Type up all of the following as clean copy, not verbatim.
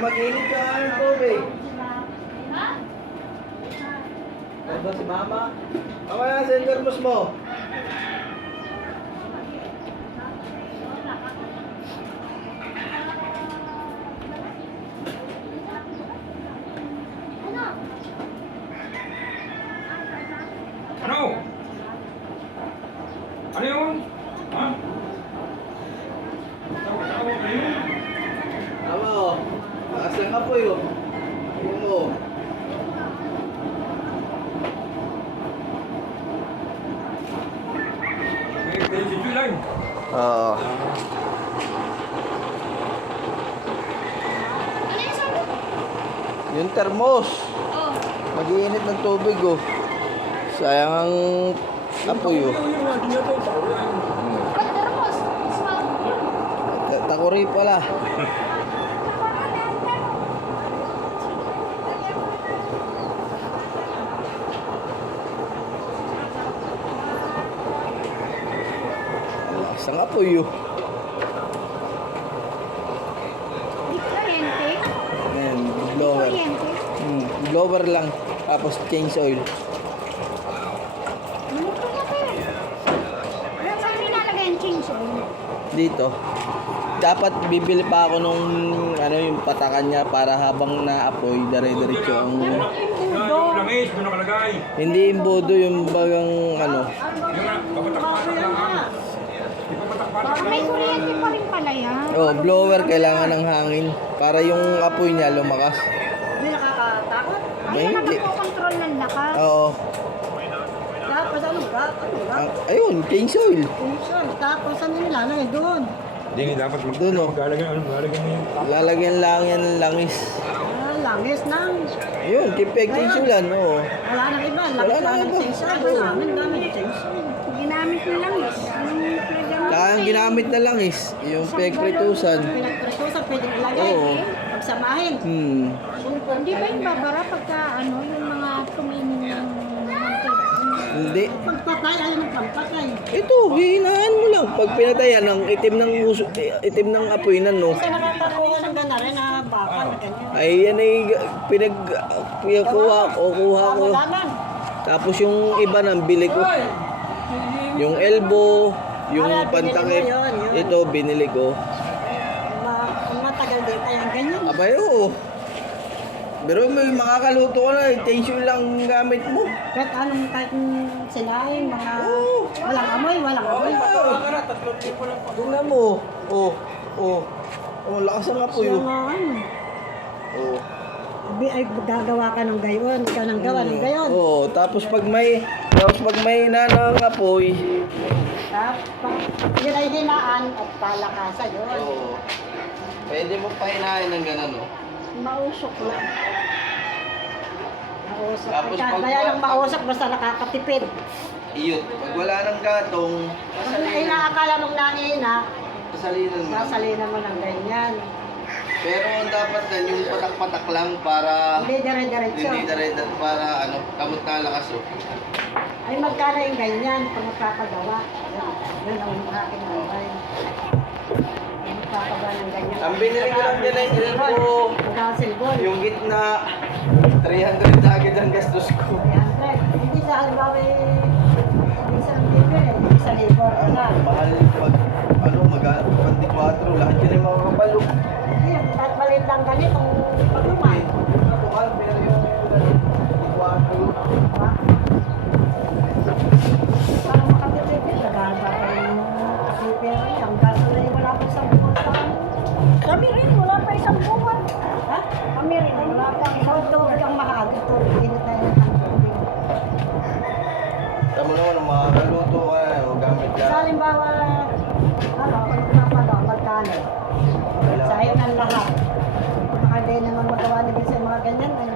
Mag-init ka nga ng tubig. Ganda si mama. Ako na sa thermos mo. Ano? Ano yun? Ha? Tawag na yun? Tama o. Lakas lang apoy o. Tingnan mo. May video lang. Oo. Yung thermos. Mag-iinit ng tubig oh. Sayang ang apoy oh. Takuri pala. Lakas ang apoy oh. Ayan, blower. Blower lang. Tapos change oil. Saan nilalagay yung change oil? Dito. Dapat bibili pa ako nung ano yung patakan niya para habang naapoy dire-diretso ang Yung langis, doon nakalagay. hindi imbodo yung bagang ano. Yung papatak-patak lang ha. Yung papatak-patak lang. May kuryente pa rin pala yan. Oh, blower kailangan ng hangin para yung apoy niya lumakas. Hindi nakakatakot. Ay, Hindi. nagpo-control ng lakas. Oo. Tapos ano ba? Ayun, change oil. Function. Tapos ano nilalagay doon? Hindi nga dapat Doon, oh. maglalagyan yung Lalagyan lang yan ng langis. Langis ng... Ayun, tipeg change oil oo. Wala nang iba. Wala Langis nang lang ng iba. tension. Namin dami ng tension. Ginamit mo lang is. Kaya ang ginamit na langis, yung pegpritusan. Pinagpretusan, pwedeng ilagay. Oo. Pagsamahin. Hindi ba yung babara pagka ano, yung mga tumingin ng hangkid? Hindi. Pagpatay, ayaw ng pampatay. Ito, hihinahan mo lang. Pag pinatayan ng itim ng apoy na no. Kasi nakakakuha ng gana rin na bakal na ganyan. Ay yan ay kuha ko. Wala lang. Tapos yung iba nang bili ko. Yung elbow, yung pantakip. Ito binili ko. Matagal din kaya ganyan. Abay oo. Pero may makakaluto ka na, tension lang gamit mo. Kahit anong kahit sinain, mga Oo. walang amoy. Tingnan mo. Oh. Lakas ang apoy. Siya Oh. nga ano. Oh. Ay, gagawa ka ng gayon. Ikaw nang gawa ng gayon. Oo, tapos pag may nanang apoy. Tapos, yun ay hinaan at palakasan yun. Oo. Pwede mo pahinahin ng ganun, oh. Mausok lang. Mausok. Tapos Kaya lang mausok basta nakakatipid. Iyot. Pag wala ng gatong, Ay, naakala mong nanina, kasalinan mo. nasalinan mo ng ganyan. Pero ang dapat na yung patak-patak lang para Hindi dire-diretso. hindi dire para ano, kamot na lakas oh. Ay, magkano yung ganyan pag magpapagawa? Yun ang aking nabay. Magpapagawa ng ganyan. Ang binili ko lang din ay elbow. Magkano silbon? Yung gitna, 300 agad ang gastos ko. 300. Hindi sa halimbawa isang libo eh. Isang libo. Wala. Mahal pag ano, mag-24, lahat yun ay makakapalo. Hindi, kahit maliit lang ganitong pagluman. Mahal, pero yung 24. Parang makatipid din. Nagagawa pa rin yung kapipero niya. Ang gasto na yung wala pa isang buwan sa amin. Kami rin, wala pa isang buwan. Ha? Kami rin, wala pa. Sa tubig ang mahal. Tubig, init na yun ang tubig. Tama naman, makakaluto ka na, gamit Sa ka. halimbawa, ano, kung nagpapagawa, magkano? Sayang ang lahat. Baka di naman magawa na din sa mga ganyan. Eh.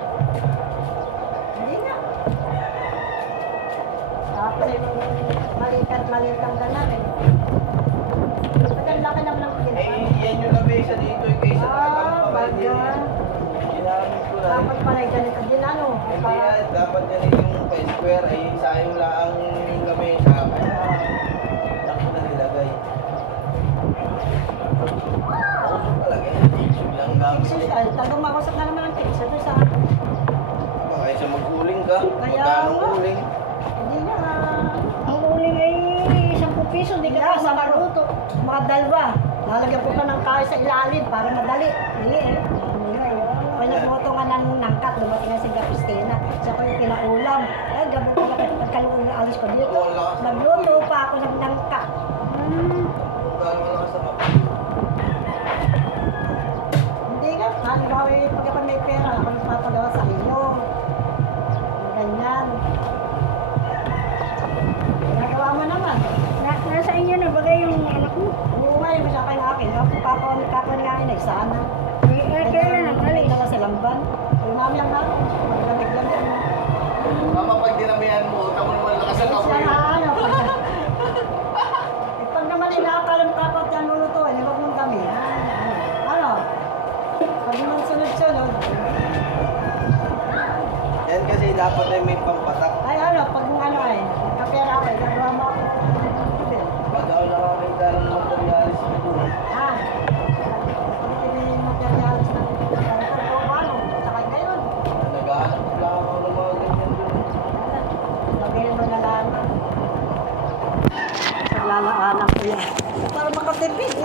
Hindi nga. Tapos yung maliit ang ganan eh. Ang laki naman ng Eh, ginawa. yan yung lamesa dito, eh, kaysa Bagyo. Ginamit ko na. Dapat pala yung ganito din ano. Hindi Para, yan, dapat yan yung square, ay sayang lang ang lamesa. Kaya, lang ko na nilagay. Ako talaga yan, lang dami. Tagumawasak na naman ang tips. Ito sa Baka isa mag-uling ka. Kaya Magkano nga. uling? hindi na. Ang uling ay 10 piso, di ka Kaya pa makaluto. mga dalawa. Lalagyan ko pa ng kahoy sa ilalim para madali. Hindi eh. Kaya nagluto nga ng nangkat, dumating nga si Gapustina. Siya ko yung pinaulam. Eh, gabi ko pagkaluto alis ko dito. Nagluto pa ako ng nangkat. Magkano ka nakasama? Hindi ka, halimbawa pagkapan may pera, ako nagpapagawa sa inyo. Ganyan. Nagawa mo naman. Nasa inyo na bagay yung anak mo. Oo nga, yung masya kayo akin. Kapon nga yun, sana. Kailan ang alis? Dala sa lamban. Yung mami ang ako. Maglamig-lamig mo. Mama, pag dinamihan mo, tamo naman lakas ang kapoy. Ano? Pag naman inakalam kapat yan lulutuin, huwag mong kami. Ano? Pag naman sunod-sunod, Yan kasi dapat ay may pampatak. ay ano, pag ano ay, kapera ako, gagawa mo ako. Pag ako nakakita ng materialis na doon. Ha? Pag yung materialis ng ano, saka ngayon. Nag-aanap lang ako ng mga ganyan doon. Sabihin mo na lang. Paglalaanan ko yan. Para makatipid.